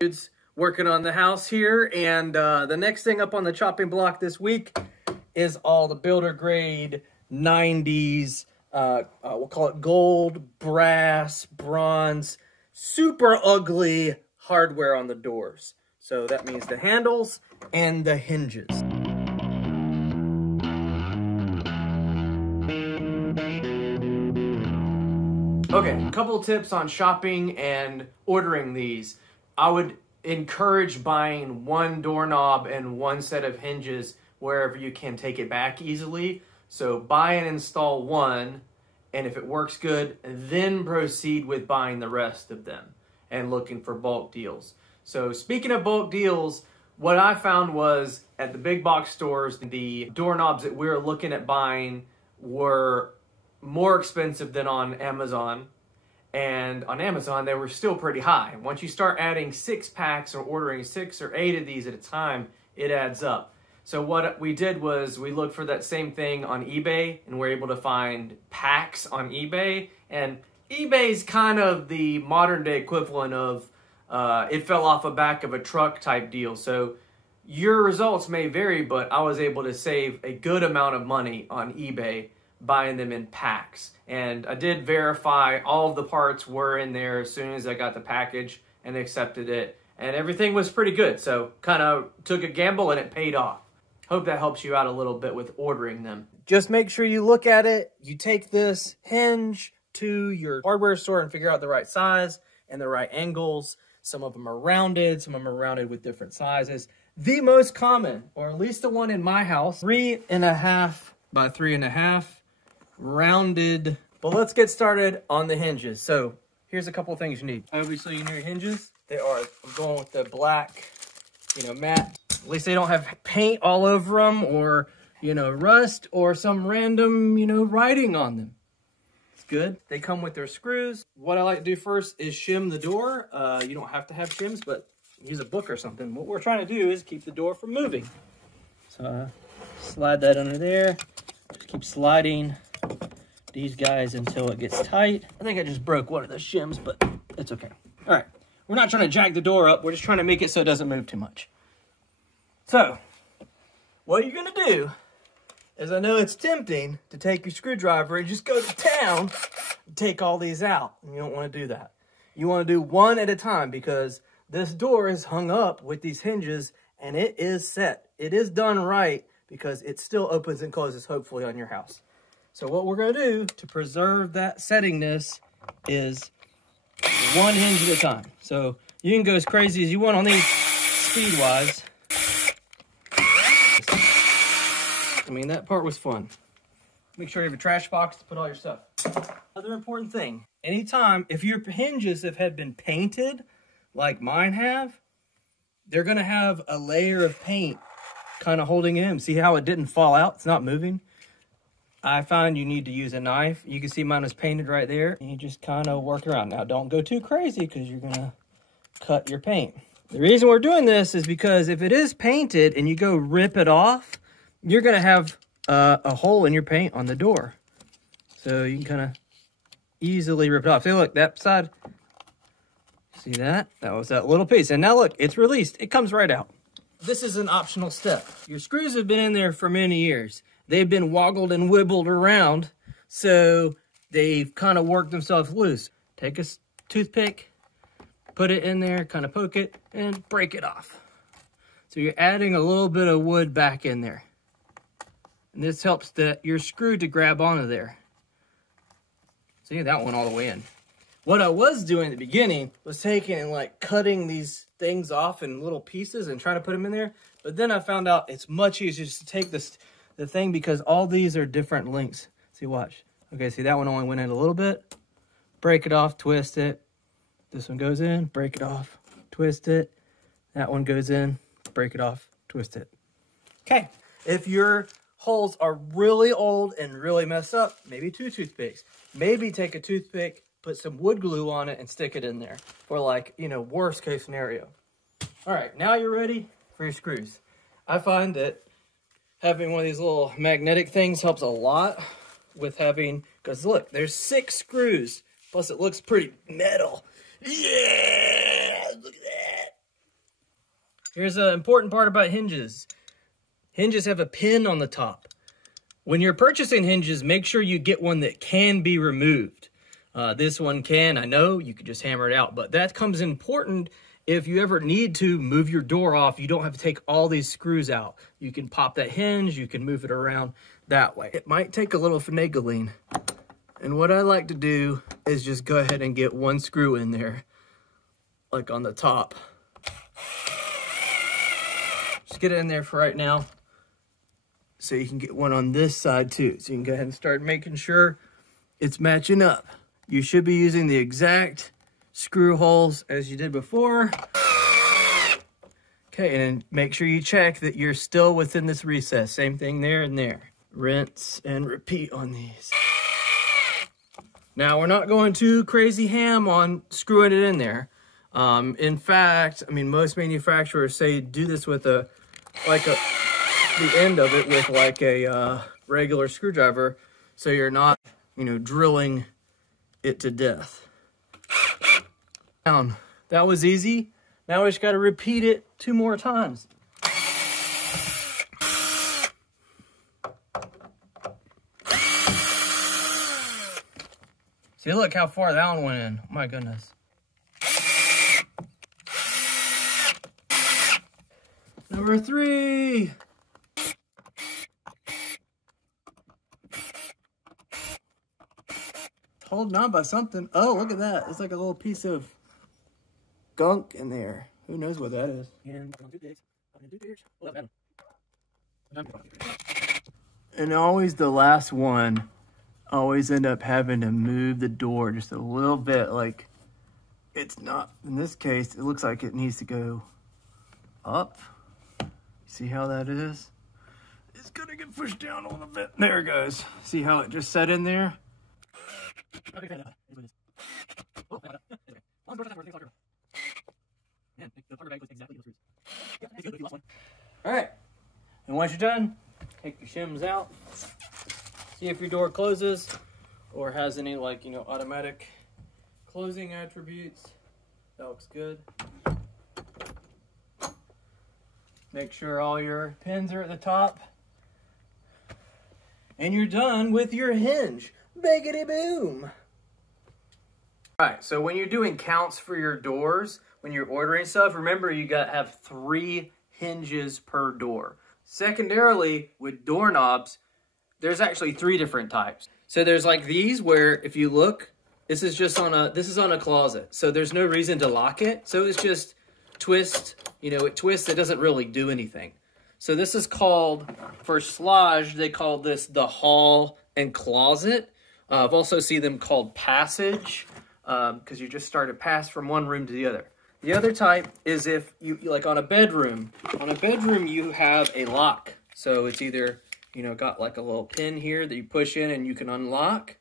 Dudes working on the house here, and the next thing up on the chopping block this week is all the builder grade 90s, we'll call it gold, brass, bronze, super ugly hardware on the doors. So that means the handles and the hinges. Okay, a couple tips on shopping and ordering these. I would encourage buying one doorknob and one set of hinges wherever you can take it back easily. So buy and install one, and if it works good, then proceed with buying the rest of them and looking for bulk deals. So speaking of bulk deals, what I found was at the big box stores, the doorknobs that we were looking at buying were more expensive than on Amazon. And on Amazon, they were still pretty high. Once you start adding 6 packs or ordering 6 or 8 of these at a time, it adds up. So what we did was we looked for that same thing on eBay, and we're able to find packs on eBay. And eBay's kind of the modern day equivalent of it fell off the back of a truck type deal. So your results may vary, but I was able to save a good amount of money on eBay buying them in packs. And I did verify all of the parts were in there as soon as I got the package and accepted it. And everything was pretty good. So kind of took a gamble and it paid off. Hope that helps you out a little bit with ordering them. Just make sure you look at it. You take this hinge to your hardware store and figure out the right size and the right angles. Some of them are rounded, some of them are rounded with different sizes. The most common, or at least the one in my house, 3.5 by 3.5. Rounded. But let's get started on the hinges. So here's a couple of things you need. Obviously, you need your hinges. They are, I'm going with the black, matte. At least they don't have paint all over them or, rust or some random, writing on them. It's good. They come with their screws. What I like to do first is shim the door. You don't have to have shims, but use a book or something. What we're trying to do is keep the door from moving. So slide that under there. Just keep sliding these guys until it gets tight. I think I just broke one of the shims, but it's okay. All right, we're not trying to jack the door up. We're just trying to make it so it doesn't move too much. So what you're gonna do is, I know it's tempting to take your screwdriver and just go to town and take all these out. You don't want to do that. You want to do one at a time, because this door is hung up with these hinges and it is set. It is done right, because it still opens and closes hopefully on your house. So what we're going to do to preserve that settingness is one hinge at a time. So you can go as crazy as you want on these speed-wise. I mean, that part was fun. Make sure you have a trash box to put all your stuff. Another important thing, anytime, if your hinges have been painted like mine have, they're going to have a layer of paint kind of holding it in. See how it didn't fall out? It's not moving. I find you need to use a knife. You can see mine was painted right there. And you just kind of work around. Now, don't go too crazy, because you're going to cut your paint. The reason we're doing this is because if it is painted and you go rip it off, you're going to have a hole in your paint on the door. So you can kind of easily rip it off. See, look, that side. See that? That was that little piece. And now look, it's released. It comes right out. This is an optional step. Your screws have been in there for many years. They've been woggled and wibbled around, so they've kind of worked themselves loose. Take a toothpick, put it in there, kind of poke it, and break it off. So you're adding a little bit of wood back in there. And this helps your screw to grab onto there. See, that one all the way in. What I was doing at the beginning was taking and cutting these things off in little pieces and trying to put them in there. But then I found out it's much easier just to take the thing, because all these are different lengths. See, watch. Okay, see, that one only went in a little bit. Break it off, twist it. This one goes in, break it off, twist it. That one goes in, break it off, twist it. Okay, if your holes are really old and really messed up, maybe 2 toothpicks. Maybe take a toothpick, put some wood glue on it, and stick it in there for worst case scenario. All right, now you're ready for your screws. I find that having one of these little magnetic things helps a lot with having, because look, there's 6 screws, plus it looks pretty metal. Yeah, look at that. Here's an important part about hinges. Hinges have a pin on the top. When you're purchasing hinges, make sure you get one that can be removed. This one can, I know, you could just hammer it out, but that comes important if you ever need to move your door off. You don't have to take all these screws out. You can pop that hinge, you can move it around that way. It might take a little finagling, and what I like to do is just go ahead and get one screw in there, like on the top. Just get it in there for right now, so you can get one on this side too. So you can go ahead and start making sure it's matching up. You should be using the exact screw holes as you did before. Okay, and make sure you check that you're still within this recess. Same thing there and there. Rinse and repeat on these. Now, we're not going too crazy ham on screwing it in there. In fact, I mean, most manufacturers say do this with the end of it with like a regular screwdriver, so you're not, drilling it to death. Down. That was easy. Now we just got to repeat it 2 more times. See, look how far that one went in. Oh my goodness. Number 3. Holding on by something. Oh, look at that. It's like a little piece of gunk in there. Who knows what that is? And always the last one, always end up having to move the door just a little bit. Like, it's not, in this case, it looks like it needs to go up. See how that is? It's gonna get pushed down a little bit. There it goes. See how it just set in there? Alright, and once you're done, take your shims out. See if your door closes or has any automatic closing attributes. That looks good. Make sure all your pins are at the top. And you're done with your hinge. Biggity boom. Alright, so when you're doing counts for your doors, when you're ordering stuff, remember you gotta have 3 hinges per door. Secondarily, with doorknobs, there's actually 3 different types. So there's like these where if you look, this is on a closet. So there's no reason to lock it. So it's just twist, it twists, it doesn't really do anything. So this is called, for Slodge, they call this the hall and closet. I've also seen them called passage, because you just start to pass from one room to the other. The other type is if you, like on a bedroom you have a lock. So it's either, got like a little pin here that you push in and you can unlock.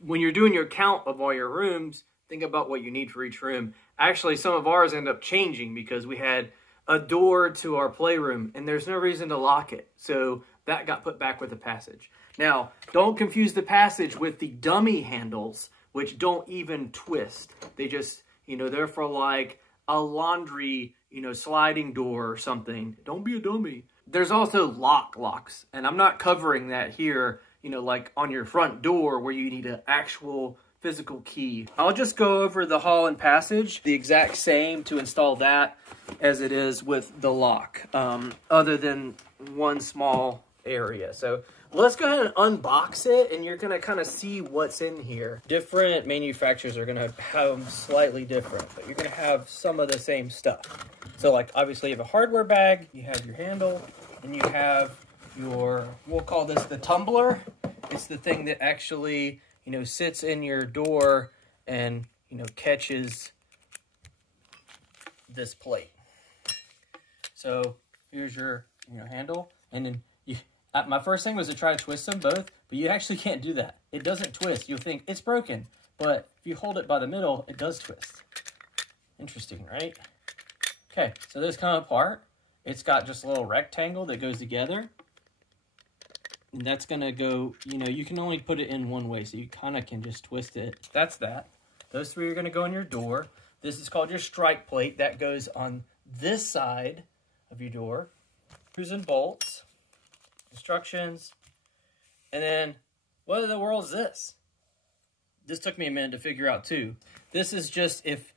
When you're doing your count of all your rooms, think about what you need for each room. Actually, some of ours end up changing because we had a door to our playroom and there's no reason to lock it. So that got put back with the passage. Now, don't confuse the passage with the dummy handles, which don't even twist. They just, they're for like a laundry, sliding door or something. Don't be a dummy. There's also locks, and I'm not covering that here, like on your front door where you need an actual physical key. I'll just go over the hall and passage, the exact same to install that as it is with the lock, other than one small area. So let's go ahead and unbox it, and you're going to kind of see what's in here. Different manufacturers are going to have them slightly different, but you're going to have some of the same stuff. So like obviously you have a hardware bag, you have your handle, and you have your, we'll call this the tumbler. It's the thing that actually, sits in your door and, catches this plate. So here's your, handle, and then my first thing was to try to twist them both, but you actually can't do that. It doesn't twist. You'll think it's broken, but if you hold it by the middle, it does twist. Interesting, right? Okay, so this come apart. It's got just a little rectangle that goes together. And that's going to go, you can only put it in one way, so you kind of can just twist it. That's that. Those 3 are going to go on your door. This is called your strike plate. That goes on this side of your door. Screws and bolts, instructions, and then what in the world is this? This took me a minute to figure out too. This is just if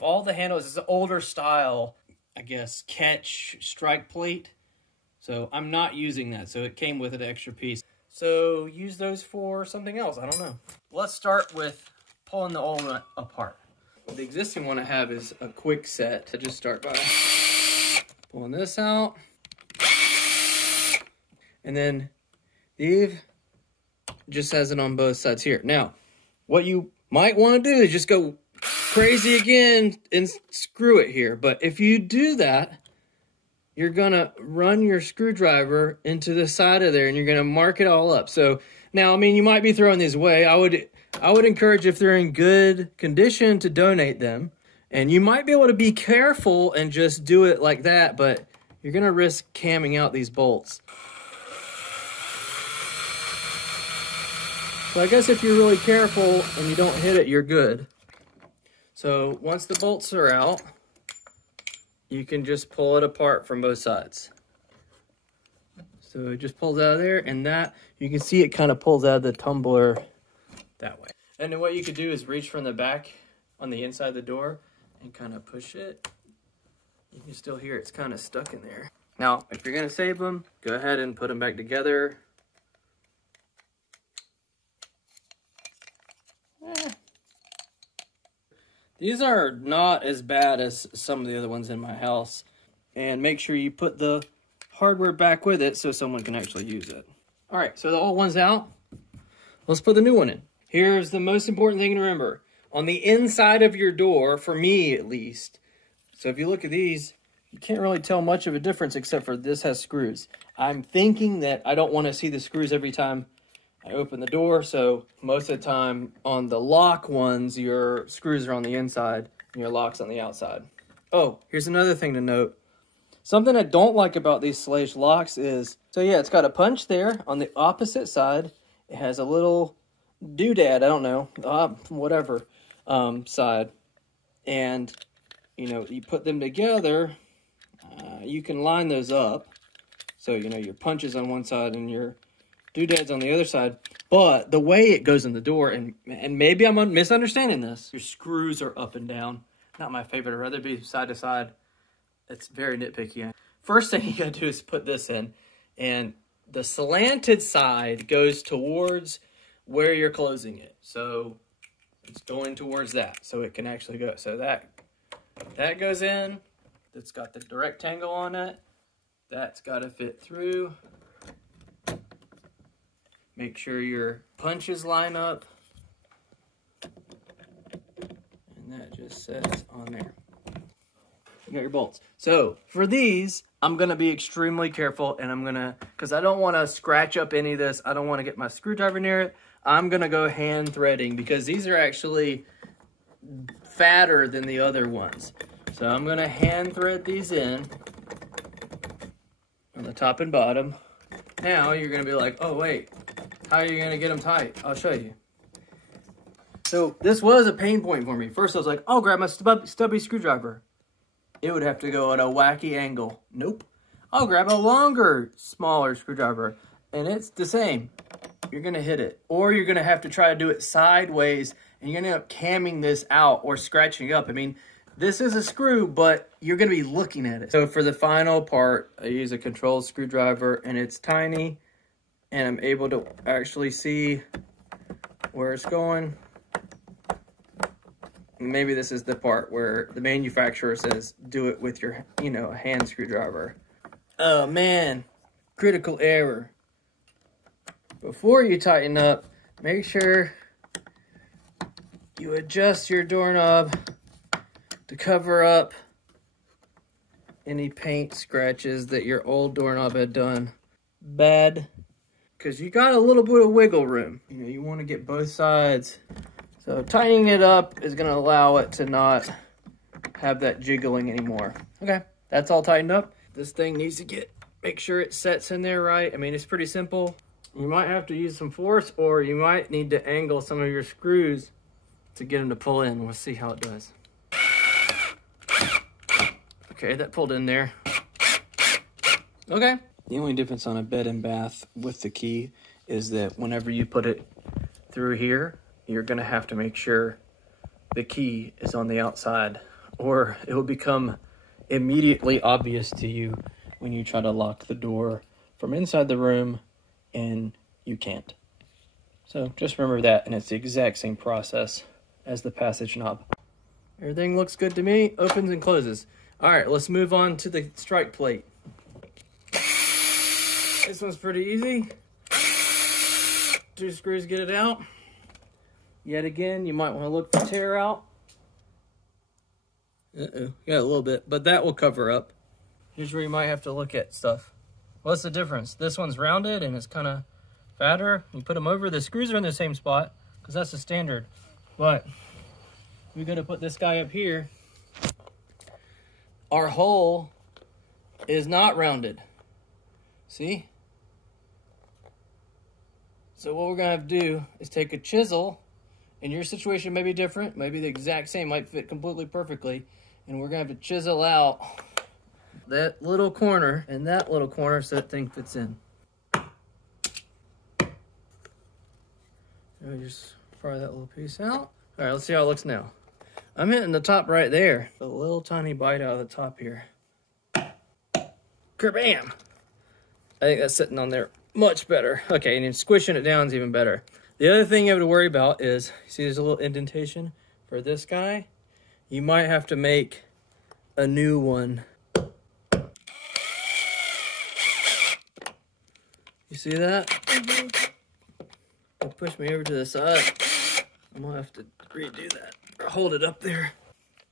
all the handles is an older style, I guess, catch strike plate. So I'm not using that. So it came with an extra piece. So use those for something else. I don't know. Let's start with pulling the old one apart. The existing one I have is a quick set. I just start by pulling this out. And then Eve just has it on both sides here. Now, what you might want to do is just go crazy again and screw it here. But if you do that, you're gonna run your screwdriver into the side of there and you're gonna mark it all up. So now, I mean, you might be throwing these away. I would encourage, if they're in good condition, to donate them. And you might be able to be careful and just do it like that, but you're gonna risk camming out these bolts. So I guess if you're really careful and you don't hit it, you're good. So once the bolts are out, you can just pull it apart from both sides. So it just pulls out of there, and that, you can see it kind of pulls out of the tumbler that way. And then what you could do is reach from the back on the inside of the door and kind of push it. You can still hear it's kind of stuck in there. Now, if you're gonna save them, go ahead and put them back together. These are not as bad as some of the other ones in my house. And make sure you put the hardware back with it so someone can actually use it. All right, so the old one's out. Let's put the new one in. Here's the most important thing to remember. On the inside of your door, for me at least, so if you look at these, you can't really tell much of a difference except for this has screws. I'm thinking that I don't want to see the screws every time I open the door, so most of the time on the lock ones, your screws are on the inside and your lock's on the outside. Oh, here's another thing to note. Something I don't like about these Slage locks is, so yeah, it's got a punch there on the opposite side. It has a little doodad, I don't know, whatever side. And, you know, you put them together, you can line those up. So, you know, your punch is on one side and your doodads on the other side, but the way it goes in the door, and maybe I'm misunderstanding this, your screws are up and down. Not my favorite. I'd rather be side to side. It's very nitpicky. First thing you gotta do is put this in, and the slanted side goes towards where you're closing it. So it's going towards that, so it can actually go. So that goes in. It's got the rectangle on it. That's gotta fit through. Make sure your punches line up. And that just sets on there. You got your bolts. So for these, I'm gonna be extremely careful, and because I don't wanna scratch up any of this. I don't wanna get my screwdriver near it. I'm gonna go hand threading because these are actually fatter than the other ones. So I'm gonna hand thread these in on the top and bottom. Now you're gonna be like, oh wait, how are you gonna get them tight? I'll show you. So this was a pain point for me. First I was like, I'll grab my stubby screwdriver. It would have to go at a wacky angle. Nope. I'll grab a longer, smaller screwdriver, and it's the same. You're gonna hit it. Or you're gonna have to try to do it sideways, and you're gonna end up camming this out or scratching up. I mean, this is a screw, but you're gonna be looking at it. So for the final part, I use a controlled screwdriver, and it's tiny, and I'm able to actually see where it's going. Maybe this is the part where the manufacturer says, do it with your, you know, hand screwdriver. Oh man, critical error. Before you tighten up, make sure you adjust your doorknob to cover up any paint scratches that your old doorknob had done bad. Because you got a little bit of wiggle room. You know, you want to get both sides. So tightening it up is going to allow it to not have that jiggling anymore. Okay, that's all tightened up. This thing needs to make sure it sets in there right. I mean, it's pretty simple. You might have to use some force, or you might need to angle some of your screws to get them to pull in. We'll see how it does. Okay, that pulled in there. Okay. The only difference on a bed and bath with the key is that whenever you put it through here, you're gonna have to make sure the key is on the outside, or it will become immediately obvious to you when you try to lock the door from inside the room and you can't. So just remember that, and it's the exact same process as the passage knob. Everything looks good to me, opens and closes. All right, let's move on to the strike plate. This one's pretty easy. 2 screws get it out. Yet again, you might want to look for tear out. Uh-oh, got a little bit, but that will cover up. Here's where you might have to look at stuff. What's the difference? This one's rounded and it's kind of fatter. You put them over, the screws are in the same spot because that's the standard. But we got to put this guy up here. Our hole is not rounded. See? So what we're gonna have to do is take a chisel, and your situation may be different, maybe the exact same, might fit completely perfectly, and we're gonna have to chisel out that little corner and that little corner so that thing fits in. Just pry that little piece out. All right, let's see how it looks now. I'm hitting the top right there. A little tiny bite out of the top here. Kerbam! I think that's sitting on there much better. Okay, and then squishing it down is even better. The other thing you have to worry about is, see there's a little indentation for this guy? You might have to make a new one. You see that? It'll push me over to the side. I'm gonna have to redo that or hold it up there.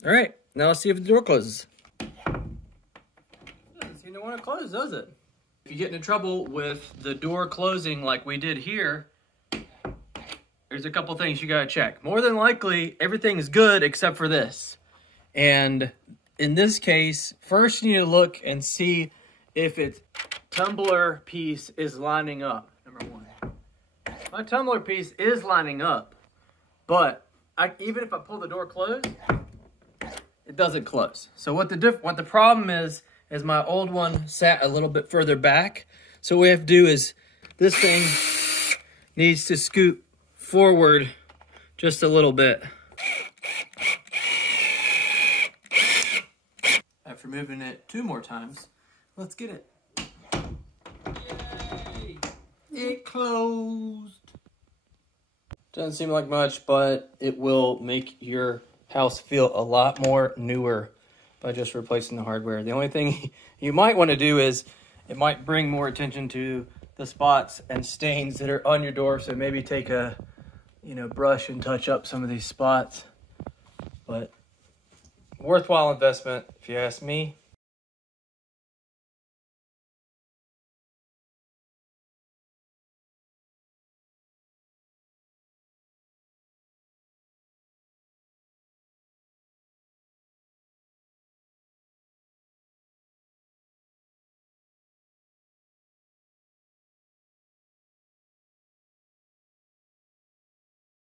All right, now let's see if the door closes. Doesn't seem to want to close, does it? If you get into trouble with the door closing like we did here, there's a couple things you gotta check. More than likely, everything is good except for this. And in this case, first you need to look and see if its tumbler piece is lining up, number one. My tumbler piece is lining up, but even if I pull the door closed, it doesn't close. So what the problem is my old one sat a little bit further back. So what we have to do is this thing needs to scoot forward just a little bit. After moving it 2 more times, let's get it. Yay! It closed. Doesn't seem like much, but it will make your house feel a lot more newer by just replacing the hardware. The only thing you might want to do is it might bring more attention to the spots and stains that are on your door. So maybe take a brush and touch up some of these spots. But worthwhile investment, if you ask me.